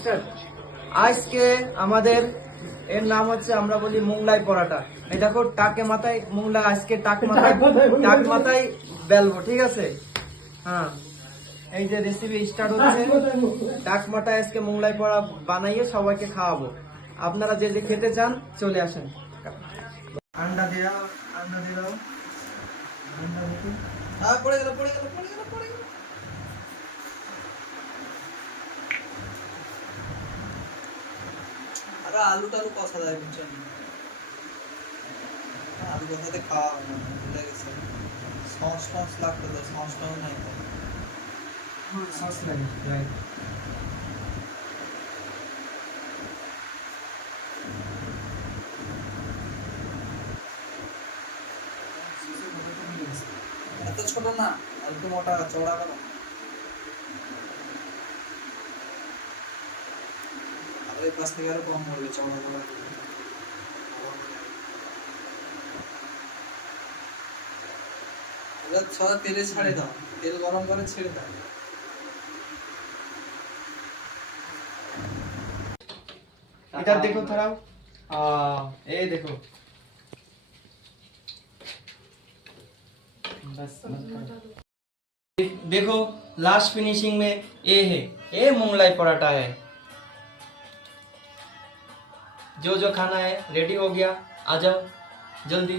Start. আজকে আমাদের এর নাম হচ্ছে, আমরা বলি মোংলাই পরাটা। এই দেখো টাকে মাথায় মোংলা, আজকে টাক মাথায় বেলবো, ঠিক আছে? হ্যাঁ, এই যে রেসিপি স্টার্ট হচ্ছে। টাক মাথায় আজকে মোংলাই পরা বানাইয়ে সবাইকে খাওয়াবো। আপনারা যে যে খেতে চান চলে আসেন। আন্ডা দিয়ে দাও, আন্ডা দিয়ে দাও, আন্ডা দিতে। পড়ে গেল, পড়ে গেল, পড়ে গেল, পড়ে গেল। আরে আলু টালু কষা যায় বুঝছেন, আলু কষাতে খাওয়া হয় না, ভুলে গেছে। সস টস লাগতো তো, সসটাও নাই তো। সস লাগে, রাইট। এত ছোট না, আর একটু মোটা চওড়া করো। আর এই পাশ থেকে আরো কম পড়বে, চওড়া চওড়া করবে। এবার ছড়া তেলে ছাড়ে দাও, তেল গরম করে ছেড়ে দাও। इधर देखो थोड़ा, ये देखो। बस देखो, लास्ट फिनिशिंग में ये है, ये मोंगलाई पराठा है। जो जो खाना है रेडी हो गया, आ जाओ जल्दी।